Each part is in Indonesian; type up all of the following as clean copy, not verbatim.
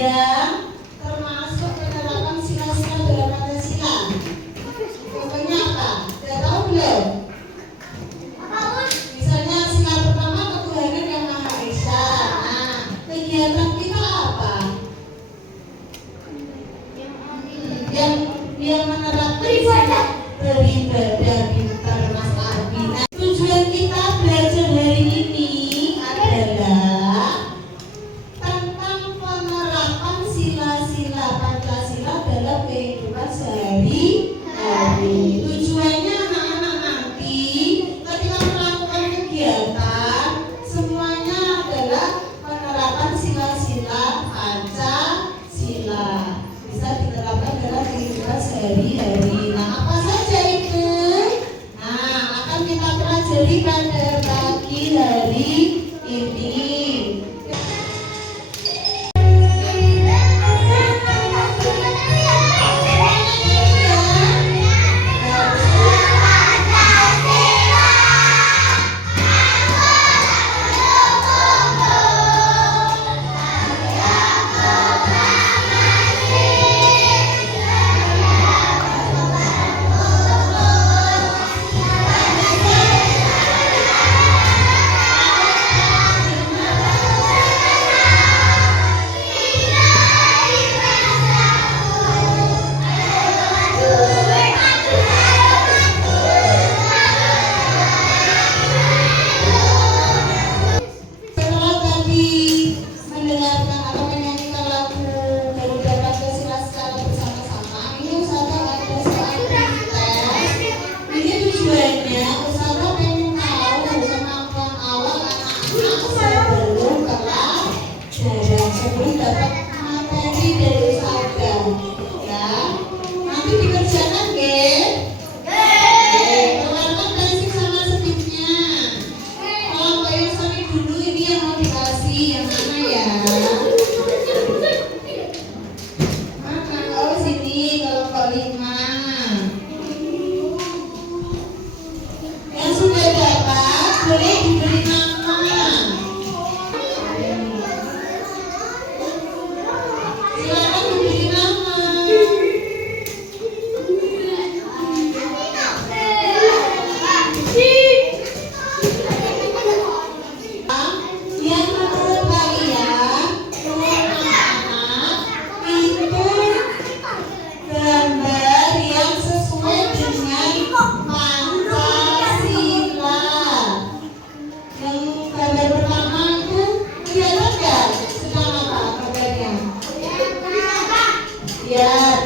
yang termasuk penerapan sila-sila dalam Pancasila. Contohnya apa? Sudah tahu belum? Misalnya sila pertama ketuhanan yang Maha Esa. Nah, kegiatan kita apa? Yang menerapkan beribadah pintar Mas Arbi. Nah, tujuan kita belajar hari ini adalah tentang penerapan sila-sila Pancasila dalam kehidupan sehari-hari. Tujuannya anak-anak nanti ketika melakukan kegiatan semuanya adalah penerapan sila-sila Pancasila bisa diterapkan dalam kehidupan sehari-hari. Nah, apa saja itu? Nah, akan kita pelajari pada pagi hari ini.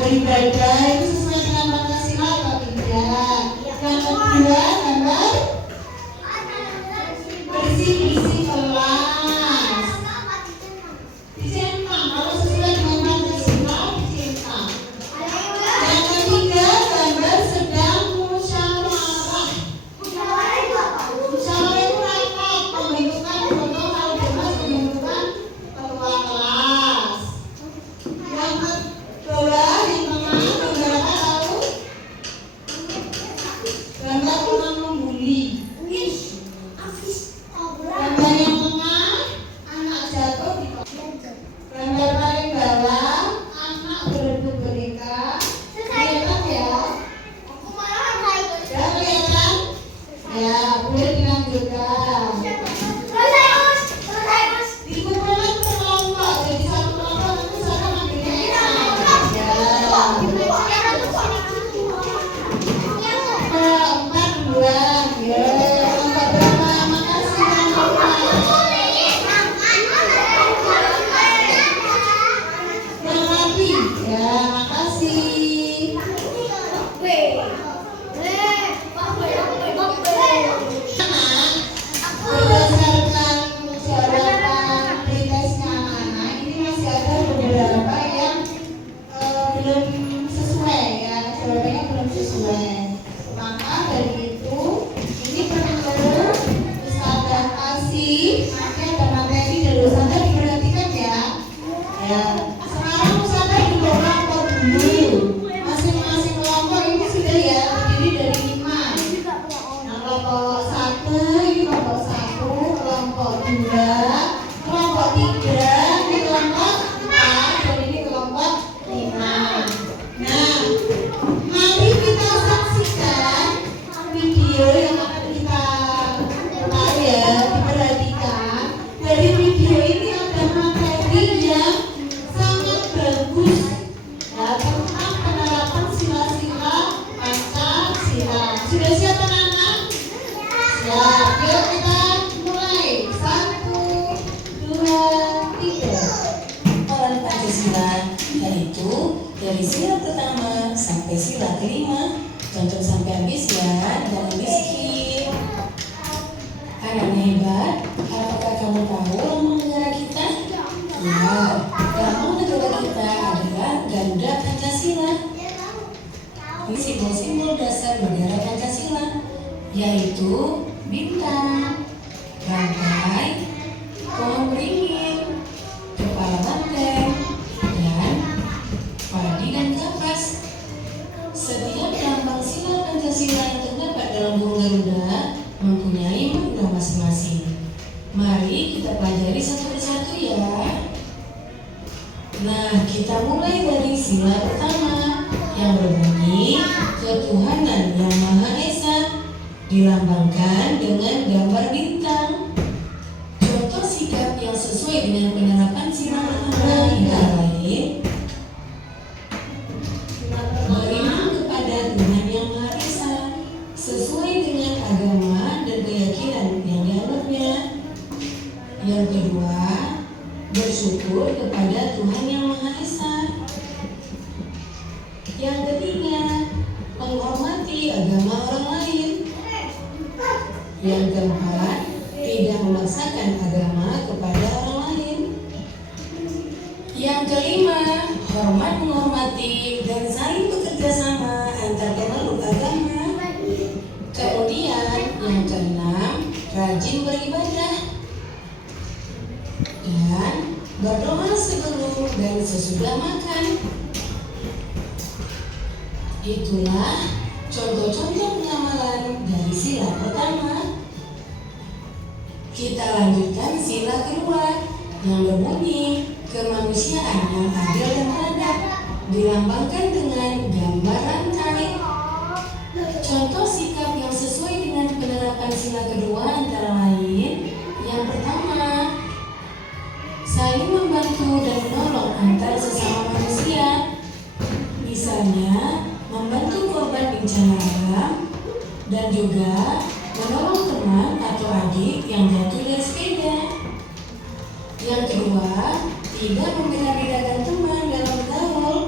Beribadah itu sesuai dengan Pancasila atau tidak? Yang kedua, gambar bersih-bersih kelas. Dicentak, kalau sesuai dengan Pancasila dicentak. Yang ketiga, gambar sedang musyawarah. Musyawarah itu rapat pembentukan contoh kalau demas pembentukan ketua kelas. Yang kedua, yang tengah gambar materi yang sangat bagus tentang penerapan sila-sila Pancasila. Sudah siap anak-anak? Siap. Yuk kita mulai. 1, 2, 3. Penerapan Pancasila yaitu dari sila pertama sampai sila kelima. Contoh sampai habis ya, jangan di-skip. Anaknya hebat, apakah kamu tahu lambang negara kita? Ya, lambang negara kita adalah Garuda Pancasila. Ini simbol-simbol dasar negara Pancasila, yaitu bintang, rantai, pohon beringin, kepala banteng, dan padi dan kapas. Setiap lambang sila Pancasila yang terdapat dalam burung Garuda mempunyai makna masing-masing. Mari kita pelajari satu persatu ya. Nah, kita mulai dari sila pertama yang berbunyi ketuhanan yang Maha Esa, dilambangkan dengan gambar bintang. Contoh sikap yang sesuai dengan penerapan sila pertama antara lain beriman kepada Tuhan yang Maha Esa sesuai dengan agama dan keyakinan yang dianutnya. Yang kedua, bersyukur kepada Tuhan yang Maha Esa. Yang ketiga, menghormati agama orang lain. Yang keempat, tidak memaksakan agama kepada orang lain. Yang kelima, hormat menghormati dan saling bekerja sama antar pemeluk agama. Kemudian yang keenam, rajin beribadah dan berdoa sebelum dan sesudah makan. Itulah contoh-contoh pengamalan dari sila pertama. Kita lanjutkan sila kedua yang berbunyi kemanusiaan yang adil dan beradab, dilambangkan dengan gambar rantai. Contoh sikap yang sesuai dengan penerapan sila kedua antara lain yang pertama, saling membantu dan menolong antar sesama manusia. Misalnya, membantu korban bencana alam dan juga menolong teman atau adik yang jatuh dari sepeda. Yang kedua, tidak membeda-bedakan teman dalam bergaul.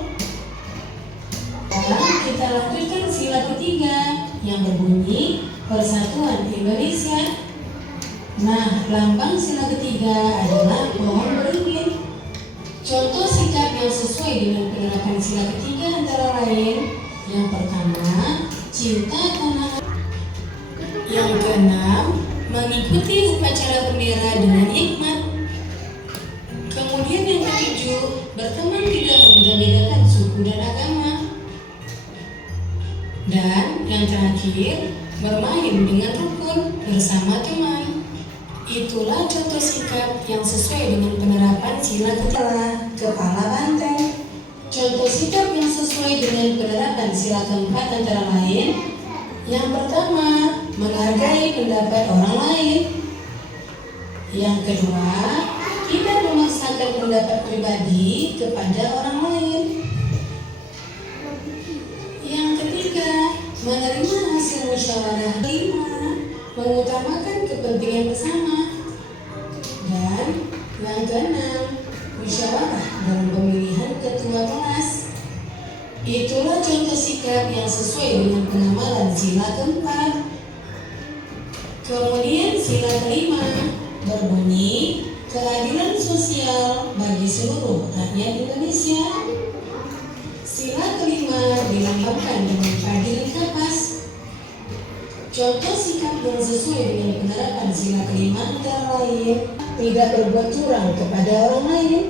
Kita lanjutkan sila ketiga yang berbunyi Persatuan Indonesia. Nah, lambang sila ketiga adalah pohon beringin. Contoh sikap yang sesuai dengan penerapan sila ketiga antara lain yang pertama, cinta tanah. Yang keenam, mengikuti upacara bendera dengan hikmat. Kemudian yang ketujuh, berteman tidak membeda-bedakan suku dan agama. Dan yang terakhir, bermain dengan rukun bersama teman. Itulah contoh sikap yang sesuai dengan penerapan sila ketiga. Kepala banteng. Contoh sikap yang sesuai dengan penerapan sila keempat antara lain yang pertama, menghargai pendapat orang lain. Yang kedua, tidak memaksakan pendapat pribadi kepada orang lain. Yang ketiga, menerima hasil musyawarah. Kelima, mengutamakan kepentingan bersama. Dan yang keenam, musyawarah dalam pemilihan ketua kelas. Itulah contoh sikap yang sesuai dengan pengamalan sila keempat. Kemudian sila kelima berbunyi keadilan sosial bagi seluruh rakyat Indonesia. Sila kelima dilambangkan dengan padi dan kapas. Contoh sikap yang sesuai dengan penerapan sila kelima antara lain tidak berbuat curang kepada orang lain.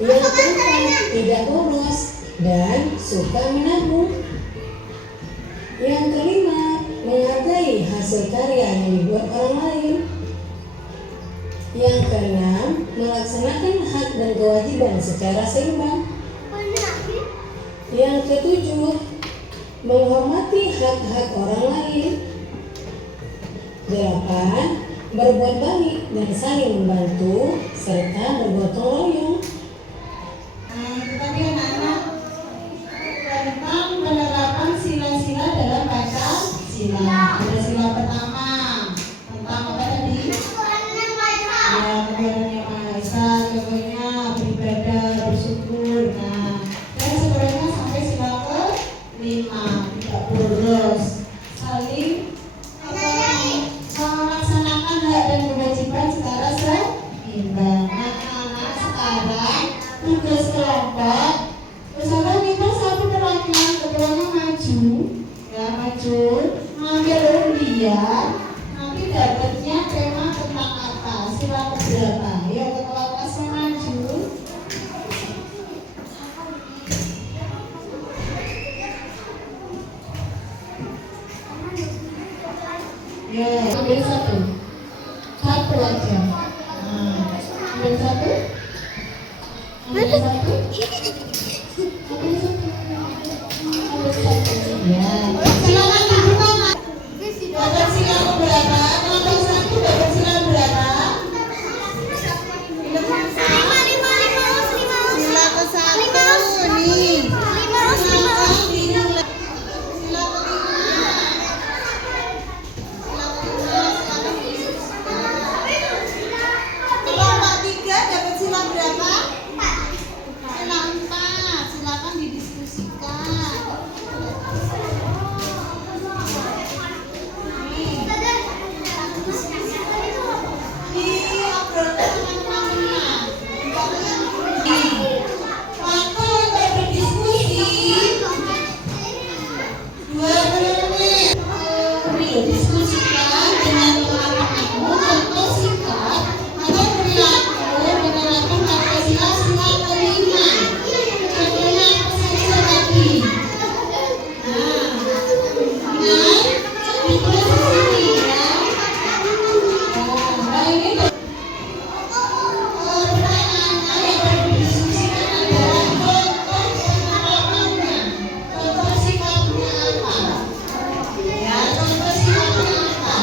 Yang keempat, tidak boros dan suka menabung. Yang kelima, menghargai hasil karya yang dibuat orang lain. Yang keenam, melaksanakan hak dan kewajiban secara seimbang. Yang ketujuh, menghormati hak-hak orang lain. 8. Berbuat baik dan saling membantu serta bergotong royong. Tetapi anak-anak tentang penerapan sila-sila dalam Pancasila. Ada sila pertama tentang apa tadi? Ya, kebenaran yang Maha Esa, contohnya beribadah, bersyukur. Nah, dan sebenarnya sampai sila ke-5 tidak boros, saling melaksanakan hak dan kewajiban secara seimbang. Anak-anak sekarang tugas kelompok, misalkan kita satu perwakilan ketuanya maju, ya maju, ngambil undian, nanti dapatnya tema tentang apa, sila keberapa, ya ketua kelasnya maju. Ya, ambil satu aja. Ambil satu. Ambil satu. Ya. Silakan dibuka, Mas. Dapat sila berapa? Kelompok satu dapat sila berapa? Sila ke-1 nih. Silakan dinilai. Sila kelompok 3 dapat sila berapa? Sila 4. Silakan didiskusikan. Diobrolkan teman-temannya. Waktu untuk berdiskusi 20 menit. Diskusikan dengan teman-temanmu contoh sikap atau perilaku menerapkan Pancasila sila ke-5. Contohnya apa saja tadi? Ditulis di sini ya. Nah, ini pertanyaannya yang berdiskusikan adalah contoh penerapannya. Contoh sikapnya apa? Ya, contoh sikapnya apa?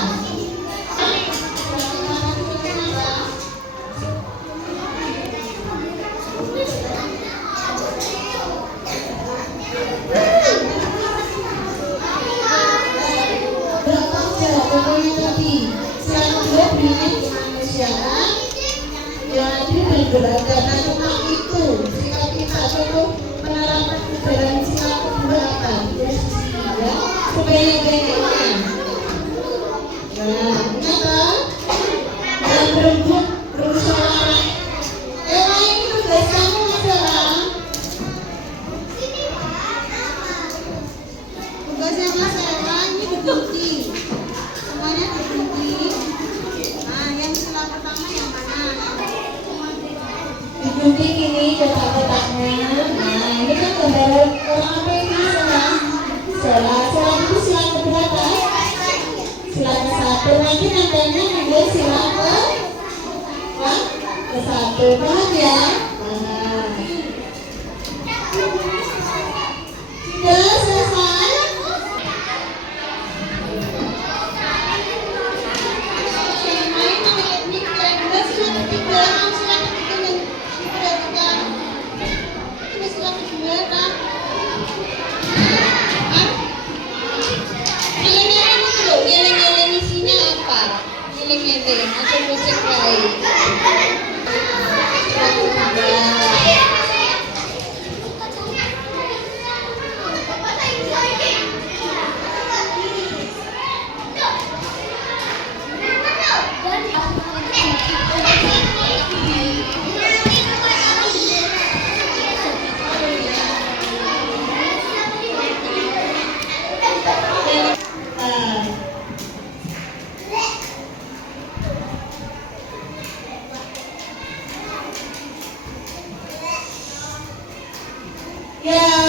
Berapa aja contohnya tadi? Sila kedua beriman kemanusiaan, yang adil dan beradab. Nah, tentang itu sikap kita contoh penerapan dalam sila kedua apa? Terus ya, sebanyak-banyaknya. Nah, kenapa? Dalam berebut bermusyawarah. Ini tugas kamu adalah tugasnya Mas Ella ini digunting. Semuanya digunting. Nah, yang sila pertama yang mana? Digunting ini kotak-kotaknya. Nah, ini kan gambar orang apa ini? Sholat itu sila keberapa? Sila ke-1. Nanti nandanya ambil sila ke-1. Paham ya? Paham. Sudah selesai? Main menit nih, kira-kira sila ketiga. Sila ketiga yang diperhatikan. Ini sila kedua kan? Ngiling-ngiling itu loh, ngiling-ngiling isinya apa? Ngiling-ngiling, atau musik lain. Sila kedua. Ya,